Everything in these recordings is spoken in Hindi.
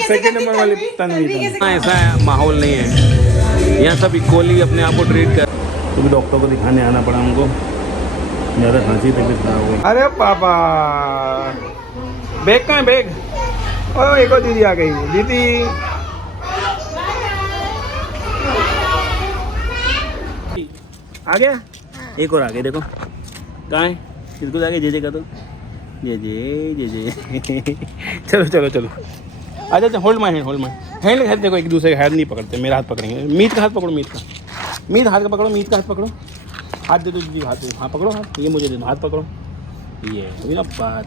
सेकंड नंबर वाली तन्वी। ऐसा है माहौल नहीं है यहाँ, सब इक्वली अपने आप को ट्रीट कर। तो भी डॉक्टर को दिखाने आना पड़ा हमको, ज़्यादा खांसी तबीयत खराब हो गई। अरे पापा बैग कहाँ है बैग? ओ एक और दीदी आ गई। दीदी आ गया, एक और आ गया। देखो कहाँ है, इसको जाके जे का तो जे चलो चलो चलो अच्छा अच्छा। Hold my hand hand. देखो एक दूसरे का हाथ नहीं पकड़ते, मेरा हाथ पकड़ेंगे। मीत का हाथ पकड़ो, मीत हाथ का पकड़ो, मीत का हाथ पकड़ो। हाथ दे दो दीदी, हाथ हाँ पकड़ो, हाथ ये मुझे दे दो, हाथ पकड़ो। ये अभी ना बात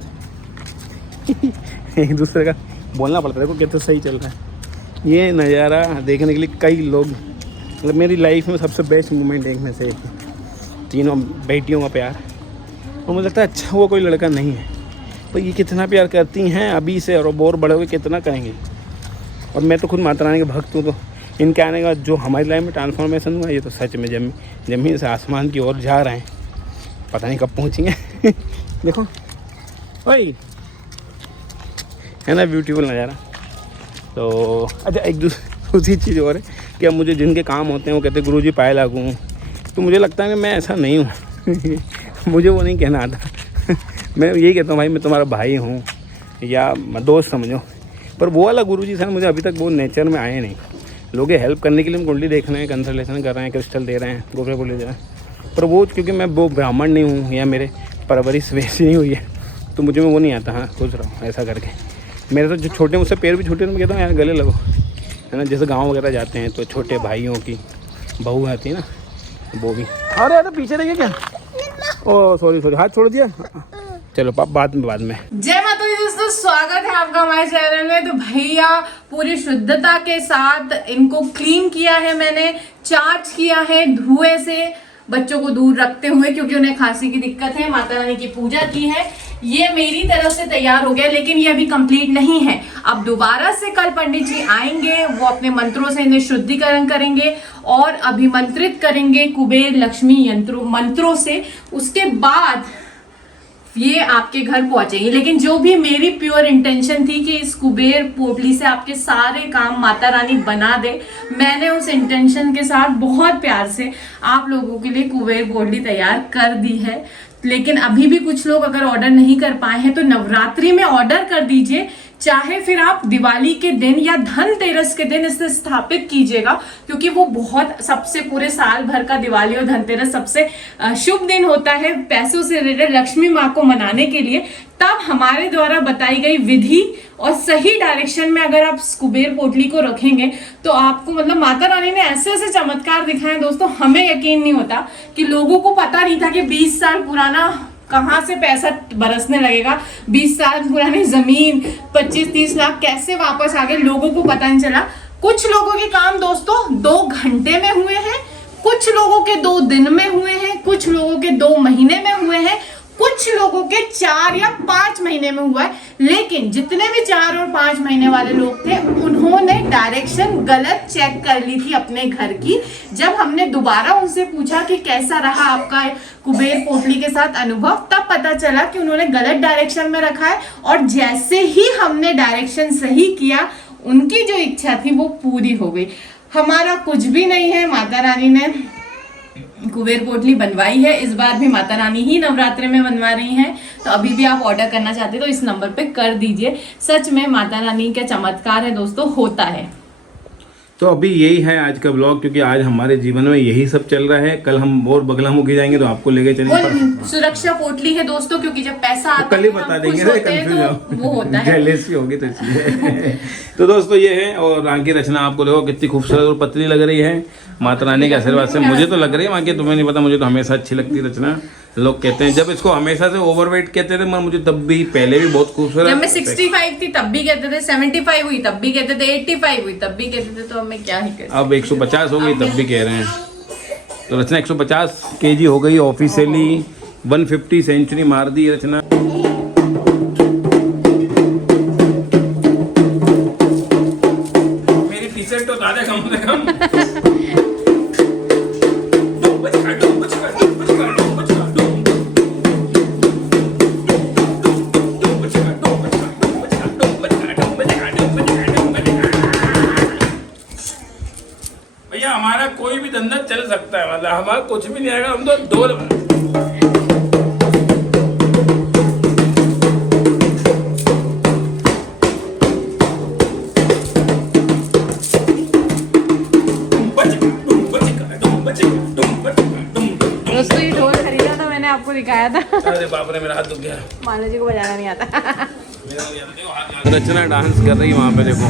एक दूसरे का बोलना पड़ता है। देखो कितना सही चल रहा है ये नज़ारा देखने के लिए। कई लोग, मतलब मेरी लाइफ में सबसे बेस्ट मोमेंट देखने से तीनों बेटियों का प्यार। और मुझे लगता है अच्छा वो कोई लड़का नहीं है, पर ये कितना प्यार करती हैं अभी से, और और बड़े हुए कितना करेंगे। और मैं तो खुद माता रानी के भक्त हूँ, तो इनके आने के बाद जो हमारी लाइफ में ट्रांसफॉर्मेशन हुआ, ये तो सच में ज़मीन से आसमान की ओर जा रहे हैं। पता नहीं कब पहुँचेंगे देखो वही है ना, ब्यूटीफुल नज़ारा। तो अच्छा एक दूसरी चीज़ और है कि अब मुझे जिनके काम होते हैं वो कहते हैं गुरुजी पाए लागूँ, तो मुझे लगता है कि मैं ऐसा नहीं हूँ मुझे वो नहीं कहना आता मैं यही कहता हूँ भाई मैं तुम्हारा भाई हूँ या दोस्त समझो। पर वो वाला गुरुजी सर मुझे अभी तक वो नेचर में आए नहीं। लोग हेल्प करने के लिए कुंडली देख रहे हैं, कंसल्टेशन कर रहे हैं, क्रिस्टल दे रहे हैं, गोबरे बोले दे रहे हैं, पर वो क्योंकि मैं वो ब्राह्मण नहीं हूँ या मेरे परवरिश वैसी नहीं हुई है, तो मुझे में वो नहीं आता। हाँ खुश रहो ऐसा करके। मेरे तो जो छोटे मुझसे पैर भी छोटे, तो मैं कहता हूँ यार गले लगो, है ना। जैसे गाँव वगैरह जाते हैं तो छोटे भाइयों की बहू आती है ना, वो भी। अरे अरे पीछे रह गया क्या? ओ सॉरी हाथ छोड़ दिया। चलो बाद में। जय माता दी दोस्तों, स्वागत है आपका हमारे चैनल में। तो भैया पूरी शुद्धता के साथ इनको क्लीन किया है मैंने, चार्ज किया है धुएं से, बच्चों को दूर रखते हुए क्योंकि उन्हें खांसी की दिक्कत है। माता रानी की पूजा की है, ये मेरी तरफ से तैयार हो गया, लेकिन ये अभी कंप्लीट नहीं है। अब दोबारा से कल पंडित जी आएंगे, वो अपने मंत्रों से इन्हें शुद्धिकरण करेंगे और अभिमंत्रित करेंगे कुबेर लक्ष्मी मंत्रों से। उसके बाद ये आपके घर पहुंचेगी। लेकिन जो भी मेरी प्योर इंटेंशन थी कि इस कुबेर पोटली से आपके सारे काम माता रानी बना दे, मैंने उस इंटेंशन के साथ बहुत प्यार से आप लोगों के लिए कुबेर पोटली तैयार कर दी है। लेकिन अभी भी कुछ लोग अगर ऑर्डर नहीं कर पाए हैं तो नवरात्रि में ऑर्डर कर दीजिए, चाहे फिर आप दिवाली के दिन या धनतेरस के दिन इसे स्थापित कीजिएगा, क्योंकि वो बहुत सबसे पूरे साल भर का दिवाली और धनतेरस सबसे शुभ दिन होता है पैसों से रिलेटेड, लक्ष्मी माँ को मनाने के लिए। तब हमारे द्वारा बताई गई विधि और सही डायरेक्शन में अगर आप कुबेर पोटली को रखेंगे तो आपको, मतलब माता रानी ने ऐसे ऐसे चमत्कार दिखाए दोस्तों, हमें यकीन नहीं होता कि लोगों को पता नहीं था कि 20 साल पुराना कहां से पैसा बरसने लगेगा। 20 साल पुरानी जमीन 25-30 लाख कैसे वापस आ गए, लोगों को पता नहीं चला। कुछ लोगों के काम दोस्तों 2 घंटे में हुए हैं, कुछ लोगों के 2 दिन में हुए हैं, कुछ लोगों के 2 महीने में हुए हैं, कुछ लोगों के 4 या 5 महीने में हुआ है। लेकिन जितने भी 4 और 5 महीने वाले लोग थे, उन्होंने डायरेक्शन गलत चेक कर ली थी अपने घर की। जब हमने दोबारा उनसे पूछा कि कैसा रहा आपका कुबेर पोटली के साथ अनुभव, तब पता चला कि उन्होंने गलत डायरेक्शन में रखा है। और जैसे ही हमने डायरेक्शन सही किया, उनकी जो इच्छा थी वो पूरी हो गई। हमारा कुछ भी नहीं है, माता रानी ने कुबेर पोटली बनवाई है। इस बार भी माता रानी ही नवरात्रि में बनवा रही हैं। तो अभी भी आप ऑर्डर करना चाहते हो तो इस नंबर पे कर दीजिए। सच में माता रानी का चमत्कार है दोस्तों, होता है। तो अभी यही है आज का ब्लॉग, क्योंकि आज हमारे जीवन में यही सब चल रहा है। कल हम और बगलामुखी जाएंगे तो आपको लेके चलेंगे। सुरक्षा पोटली है दोस्तों, क्योंकि जब पैसा आता कल ही बता देंगे, तो वो होता है जेलेसी होगी तो इसलिए तो दोस्तों ये है। और आगे रचना आपको देखो कितनी खूबसूरत और पतली लग रही है माता रानी के आशीर्वाद से। मुझे तो लग रही है, बाकी तुम्हें नहीं पता, मुझे तो हमेशा अच्छी लगती है रचना। लोग कहते हैं, जब इसको हमेशा से ओवरवेट कहते थे, मुझे तब भी पहले भी बहुत खूबसूरत। जब मैं 65 थी तब भी कहते थे, 75 हुई तब भी कहते थे, 85 हुई तब भी कहते थे, तो अब मैं क्या ही कर। अब 150 हो गई तब भी कह रहे हैं। तो रचना 150 kg हो गई ऑफिशियली। 150 सेंचुरी मार दी रचना। मेरी टी शर्ट तो दादा कम से कम सकता है, मतलब हमारा कुछ भी नहीं आएगा, हम तो ढोल। दोस्तों ये ढोल खरीदा था मैंने, आपको दिखाया था। अरे बाप रे मेरा हाथ दुख गया। माला जी को बजाना नहीं आता। रचना डांस कर रही है वहाँ पे, देखो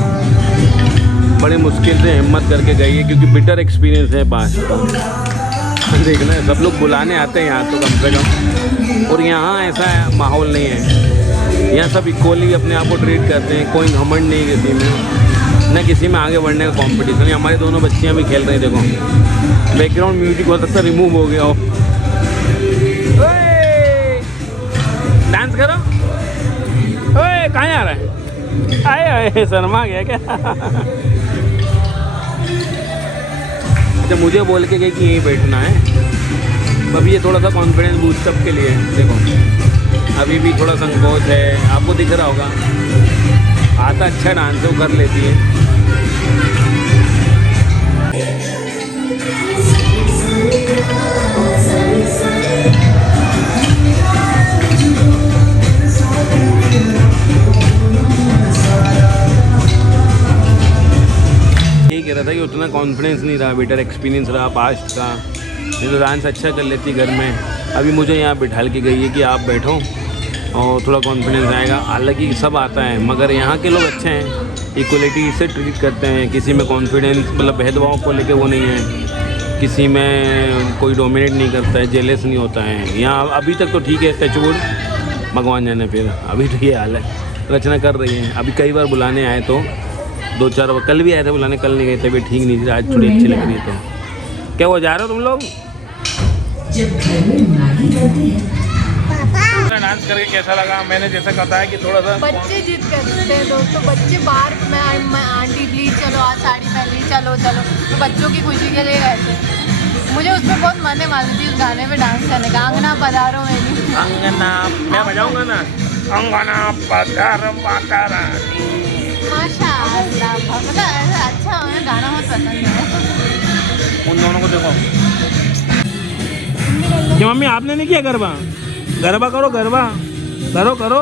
बड़ी मुश्किल से हिम्मत करके गई है, क्योंकि बिटर एक्सपीरियंस है पास का। देखना सब लोग बुलाने आते हैं यहाँ तो कम से कम, और यहाँ ऐसा माहौल नहीं है। यहाँ सब इक्वली अपने आप को ट्रीट करते हैं, कोई घमंड नहीं किसी में, न किसी में आगे बढ़ने का कंपटीशन। हमारी दोनों बच्चियाँ भी खेल रही, देखो बैकग्राउंड म्यूजिक हो सकता है रिमूव हो गया हो। डांस करो। ओए कहाँ जा रहा है? आए आए शर्मा गया क्या? अच्छा मुझे बोल के गई कि यहीं बैठना है। अभी ये थोड़ा सा कॉन्फिडेंस बूस्टअप के लिए है। देखो अभी भी थोड़ा संकोच है, आपको दिख रहा होगा। आता अच्छा डांस वो कर लेती है। कह रहा था कि उतना कॉन्फिडेंस नहीं रहा, बेटर एक्सपीरियंस रहा पास्ट का। ये तो डांस अच्छा कर लेती घर में। अभी मुझे यहाँ बिठाल के गई है कि आप बैठो और थोड़ा कॉन्फिडेंस आएगा। हालांकि सब आता है, मगर यहाँ के लोग अच्छे हैं, इक्वलिटी से ट्रीट करते हैं। किसी में कॉन्फिडेंस मतलब भेदभाव को लेके वो नहीं है, किसी में कोई डोमिनेट नहीं करता है, जेलस नहीं होता है। यहाँ अभी तक तो ठीक है, टचवुड, भगवान जाने फिर। अभी तो ये हाल है, रचना कर रही है। अभी कई बार बुलाने आए तो 2-4 बार, कल भी आए थे बुलाने, कल नहीं गए थे, ठीक नहीं थी, आज थोड़ी अच्छी लग रही है। तो क्या वो जा रहे हो तुम लोग? डांस करके कैसा लगा? मैंने जैसा कहा है कि थोड़ा सा बच्चे जिद करते हैं दोस्तों, बच्चे बाहर मैं आंटी प्लीज चलो आज साड़ी पहन ली, चलो चलो, तो बच्चों की खुशी के लिए गए थे। मुझे उसमें बहुत मन है मालूम थी उस गाने में डांस करने का। अंगना पधारो मेरी, अंगना मैं बजाऊंगा ना, अंगना पधारो माता रानी। माशाअल्लाह, मतलब अच्छा है गाना, बहुत पसंद है। उन दोनों को देखो। क्या मम्मी आपने नहीं किया गरबा? गरबा करो, गरबा करो करो।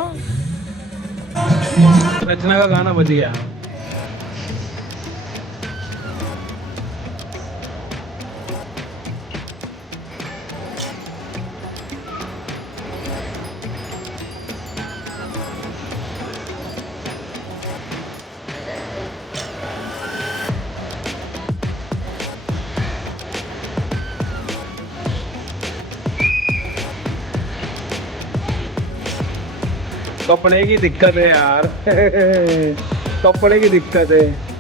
रचना का गाना बज गया। कपड़े की दिक्कत है यार। कपड़े की दिक्कत है।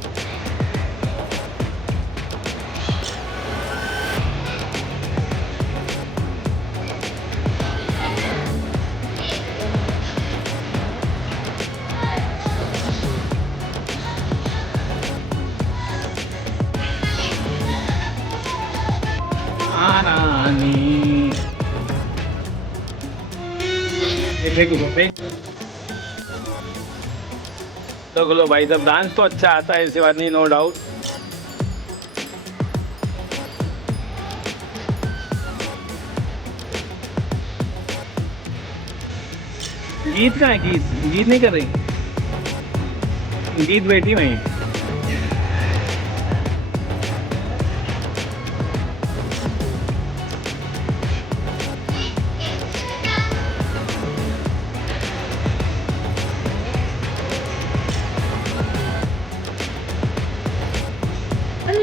तो बोलो भाई साहब, डांस तो अच्छा आता है, ऐसी बात नहीं, नो डाउट। गीत कहाँ है? गीत नहीं कर रही? गीत बैठी वहीं।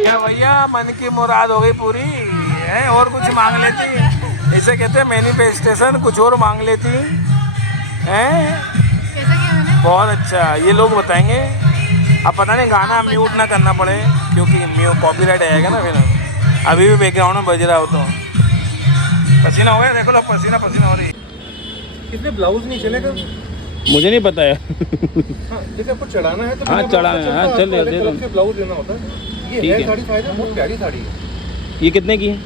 क्या भैया, मन की मुराद हो गई पूरी है, और कुछ मांग लेती? इसे कहते हैं मैनिफेस्टेशन। कुछ और मांग लेती हैं। कैसा किया मैंने? बहुत अच्छा, ये लोग बताएंगे। अब पता नहीं गाना म्यूट ना करना पड़े, क्योंकि कॉपीराइट आएगा ना फिर। अभी भी बैकग्राउंड में बज रहा हो तो। पसीना हो गया, देखो लो, पसीना पसीना हो रही है। कितने ब्लाउज नहीं चलेगा? मुझे नहीं पता है। हाँ, जैसे आपको चढ़ाना है तो हाँ, चढ़ाना है, हाँ, चल दे दो। ब्लाउज देना होता है। ये ठीक है है। साड़ी फायदा, बहुत प्यारी साड़ी है। ये कितने की है?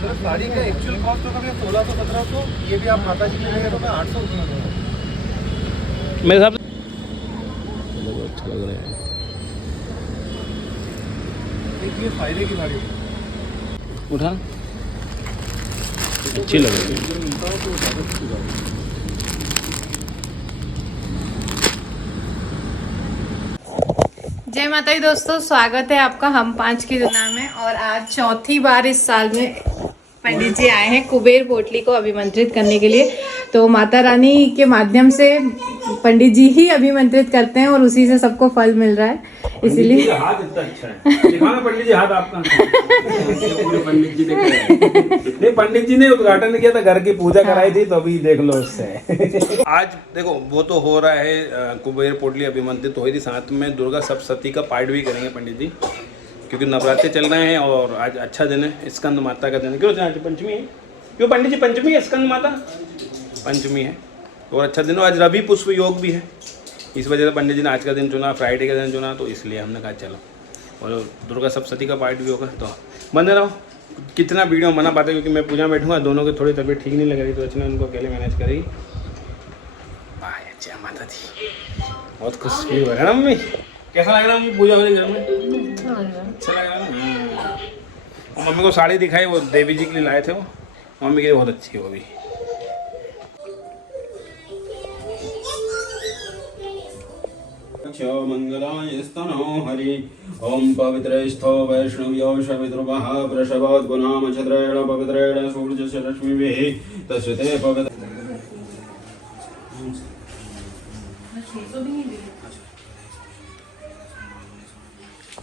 तो साड़ी का एक्चुअल कॉस्ट होगा 1600-1700। ये भी आप माता जी के लिए तो मैं 800 रुपये में दूंगा। मेरे हिसाब से अच्छा लग रहा है। ये फायदे की साड़ी है। उठा अच्छी लग रही है। जय माता दी दोस्तों, स्वागत है आपका हम 5 की दुनिया में। और आज चौथी बार इस साल में पंडित जी आए हैं कुबेर पोटली को अभिमंत्रित करने के लिए। तो माता रानी के माध्यम से पंडित जी ही अभिमंत्रित करते हैं और उसी से सबको फल मिल रहा है, इसीलिए हाथ इतना अच्छा है। दिखाना पंडित जी हाथ आपका। पूरे पंडित जी नहीं, पंडित जी ने उद्घाटन किया था, घर की पूजा कराई थी, तो अभी देख लो उससे। आज देखो वो तो हो रहा है, कुबेर पोटली अभिमंत्रित हुई थी, साथ में दुर्गा सप्तशती का पाठ भी करेंगे पंडित जी, क्योंकि नवरात्रि चल रहे हैं और आज अच्छा दिन है, स्कंद माता का दिन है। क्यों आज पंचमी है? क्यों पंडित जी पंचमी है? स्कंद माता पंचमी है और अच्छा दिन है। आज रवि पुष्प योग भी है, इस वजह से पंडित जी ने आज का दिन चुना, फ्राइडे का दिन चुना, तो इसलिए हमने कहा चलो। और दुर्गा सप्तशती का पाठ भी होगा, तो बंदे रहो। कितना वीडियो मना पाते, क्योंकि मैं पूजा में बैठूंगा, दोनों की थोड़ी तबीयत ठीक नहीं लग रही, तो अच्छे उनको अकेले मैनेज करेगी। वाह अच्छा माता जी, बहुत खुश फील हो रहा है ना मम्मी? कैसा लग रहा है मम्मी पूजा हो रही घर में? अच्छा लग रहा है ना? और मम्मी को साड़ी दिखाई, वो देवी जी के लिए लाए थे, वो मम्मी के लिए बहुत अच्छी है वो भी। मंगलाय स्तनो हरि ओम पवित्रस्थो वैष्णव्यो शविद्रुवः वृषभोद्गुणामच्छद्रेण पवित्रेण सूर्यस्य रश्मिभिः तस्ते पवित्र।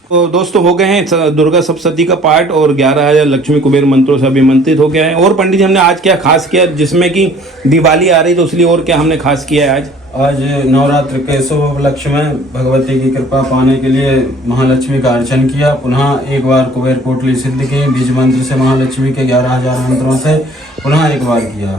तो दोस्तों हो गए हैं दुर्गा सप्तशती का पाठ और 11,000 लक्ष्मी कुबेर मंत्रों से अभिमंत्रित हो गया है। और पंडित जी हमने आज क्या खास किया, जिसमें कि दिवाली आ रही, तो इसलिए और क्या हमने खास किया है आज? आज नवरात्र के शुभ उपलक्ष्य में भगवती की कृपा पाने के लिए महालक्ष्मी का अर्चन किया। पुनः एक बार कुबेर पोटली सिद्ध की, बीज मंत्र से महालक्ष्मी के 11,000 मंत्रों से पुनः एक बार किया।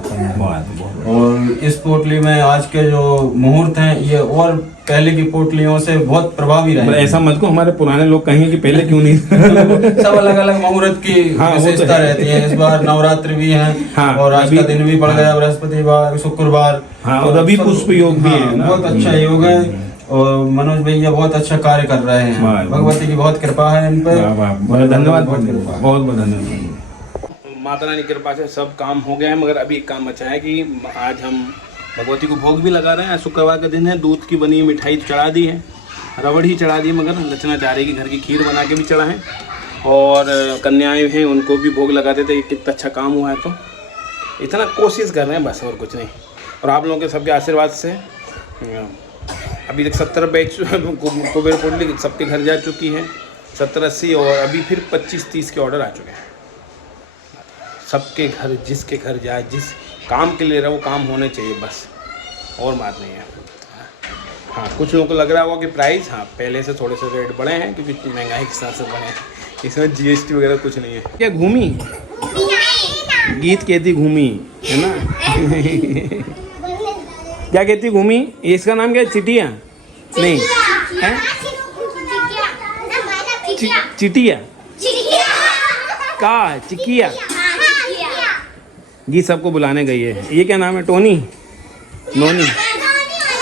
और इस पोटली में आज के जो मुहूर्त हैं, ये और पहले की पोटलियों से बहुत प्रभावी रहे। ऐसा मत को हमारे पुराने लोग कहेंगे कि पहले क्यों नहीं। सब अलग अलग मुहूर्त की विशेषता रहती है। इस बार नवरात्रि भी है और आज का दिन भी पड़ गया बृहस्पतिवार, शुक्रवार, और रवि पुष्प योग भी है ना, बहुत अच्छा योग है। और मनोज भैया बहुत अच्छा कार्य कर रहे हैं, भगवती की बहुत कृपा है इन पर। धन्यवाद, बहुत बहुत धन्यवाद। माता रानी की कृपा से सब काम हो गया है, मगर अभी एक काम बचा है कि आज हम भगवती को भोग भी लगा रहे हैं। शुक्रवार का दिन है, दूध की बनी मिठाई चढ़ा दी है, रबड़ ही चढ़ा दी, मगर लचना चाह रही कि घर की खीर बना के भी चढ़ाएं। और कन्याएं हैं, उनको भी भोग लगाते थे। कितना अच्छा काम हुआ है, तो इतना कोशिश कर रहे हैं बस, और कुछ नहीं। और आप लोगों के सबके आशीर्वाद से अभी तक 70 बैच कुबेर पोटली सबके घर जा चुकी है, 70-80, और अभी फिर 25-30 के ऑर्डर आ चुके हैं। सबके घर, जिसके घर जाए, जिस काम के लिए रहा, वो काम होने चाहिए बस, और बात नहीं है। हाँ, कुछ लोगों को लग रहा होगा कि प्राइस, हाँ पहले से थोड़े से रेट बढ़े हैं, क्योंकि महंगाई के हिसाब से बढ़े हैं। इसमें जीएसटी वगैरह कुछ नहीं है। क्या घूमी गीत कहती घूमी है ना? क्या कहती घूमी? इसका नाम क्या है? चिटिया नहीं है? चिटिया का चिकिया। ये सबको बुलाने गई है। ये क्या नाम है? टोनी, नोनी,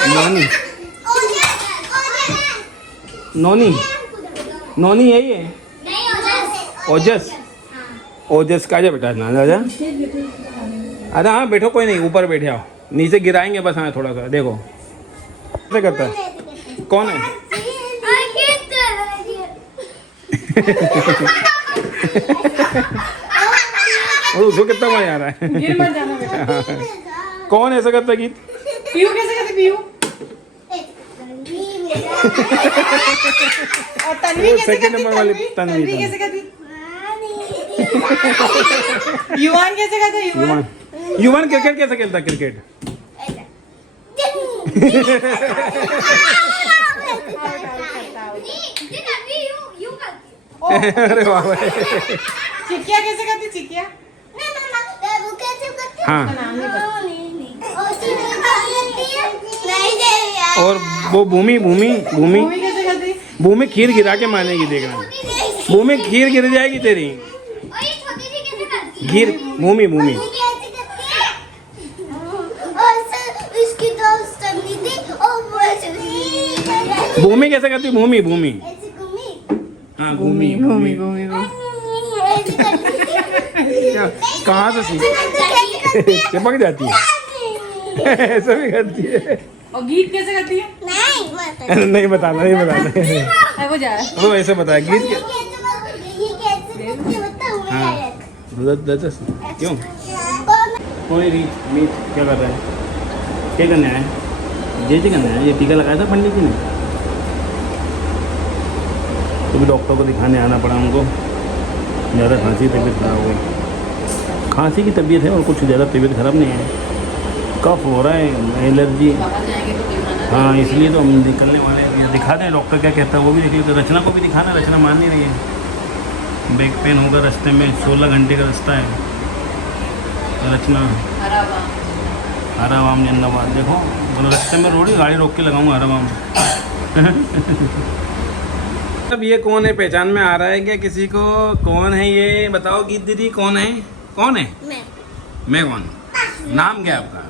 नोनी, नोनी, नोनी है ये? ओजस, ओजस का जा बेटा ना जा। अरे हाँ बैठो, कोई नहीं, ऊपर बैठे आओ, नीचे गिराएंगे बस। हाँ थोड़ा सा देखो कैसे करता है। कौन है? और उसको कितना मजा आ रहा है। गिर मत जाना बेटा। कौन ऐसा करता है गीत? पीयू कैसे करती? पीयू और तन्वी कैसे सेकंड करती? नंबर वाली तन्वी कैसे करती? युवान कैसे करता? युवान युवान क्रिकेट कैसे खेलता? क्रिकेट अरे वाह। चिकिया कैसे करती? चिकिया हाँ, और वो भूमि भूमि भूमि भूमि कैसे करती? भूमि खीर गिरा के मानेगी, देखना भूमि खीर गिर जाएगी तेरी। गिर भूमि भूमि भूमि कैसे करती? भूमि भूमि हाँ, घूमी घूमी घूमी घूमी। कहाँ से सीख चिपक जाती है ऐसा भी करती है। और गीत कैसे करती है? नहीं बताना वो जा वो ऐसे बताया गीत के। हाँ क्यों कोई मीत क्या कर रहा है? क्या करने आया है? जे करने आया? ये टीका लगाया था पंडित जी ने? तो भी डॉक्टर को दिखाने आना पड़ा हमको। ज़्यादा खांसी तबीयत खराब हो गई। खांसी की तबीयत है और कुछ ज़्यादा तबीयत खराब नहीं है। कफ हो रहा है, एलर्जी। हाँ इसलिए तो हम निकलने वाले हैं। दिखा दें डॉक्टर क्या कहता है वो भी देख लीजिए। रचना को भी दिखाना, रचना मान नहीं रही है। बैक पेन होगा रास्ते में, 16 घंटे का रास्ता है। रचना हरावाम जिंदाबाद। देखो रास्ते में रोड़ी गाड़ी रोक के लगाऊंगा हरावाम। अब ये कौन है? पहचान में आ रहा है क्या किसी को? कौन है ये बताओ गीत दीदी? कौन है? कौन है? मैं कौन? नाम क्या आपका?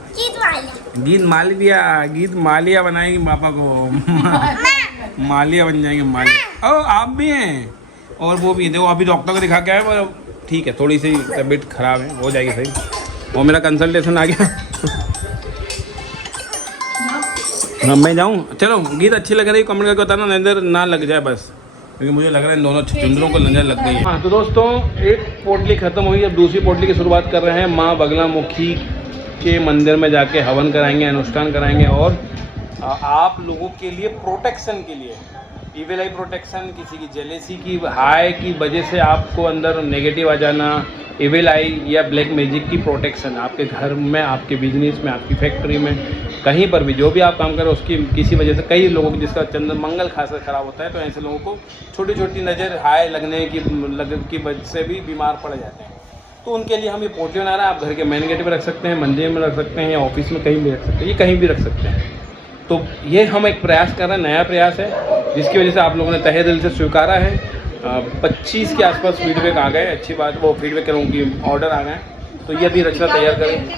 गीत मालविया। गीत मालिया बनाएगी पापा को। मालिया बन जाएंगे मालिया। ओ आप भी हैं और वो भी। देखो अभी डॉक्टर को दिखा के आए पर ठीक है, थोड़ी सी तबीयत खराब है, हो जाएगी सही। और मेरा कंसल्टेशन आ गया। हाँ मैं जाऊँ? चलो गीत अच्छी लग रही है कमेंट करके बताना, नजर ना लग जाए बस, क्योंकि मुझे लग रहा है इन दोनों चुंदरों को नजर लग गई है। हाँ तो दोस्तों एक पोटली खत्म हुई, अब दूसरी पोटली की शुरुआत कर रहे हैं। माँ बगलामुखी के मंदिर में जाके हवन कराएंगे, अनुष्ठान कराएंगे और आप लोगों के लिए प्रोटेक्शन के लिए, इविल आई प्रोटेक्शन, किसी की जेलेसी की हाई की वजह से आपको अंदर नेगेटिव आ जाना, इविल आई या ब्लैक मैजिक की प्रोटेक्शन, आपके घर में, आपके बिजनेस में, आपकी फैक्ट्री में, कहीं पर भी जो भी आप काम करें उसकी किसी वजह से कई लोगों की जिसका चंद्र मंगल खासकर ख़राब होता है, तो ऐसे लोगों को छोटी छोटी नज़र हाई लगने की वजह से भी बीमार पड़ जाते हैं। तो उनके लिए हम ये पोटली बना रहे हैं। आप घर के मेन गेट पर रख सकते हैं, मंदिर में रख सकते हैं या ऑफिस में कहीं भी रख सकते हैं, ये कहीं भी रख सकते हैं। तो ये हम एक प्रयास कर रहे हैं, नया प्रयास है जिसकी वजह से आप लोगों ने तहे दिल से स्वीकारा है। 25 के आसपास फीडबैक आ गए, अच्छी बात। वो फीडबैक करूँ कि ऑर्डर आ गए, तो ये अभी रचना तैयार करें।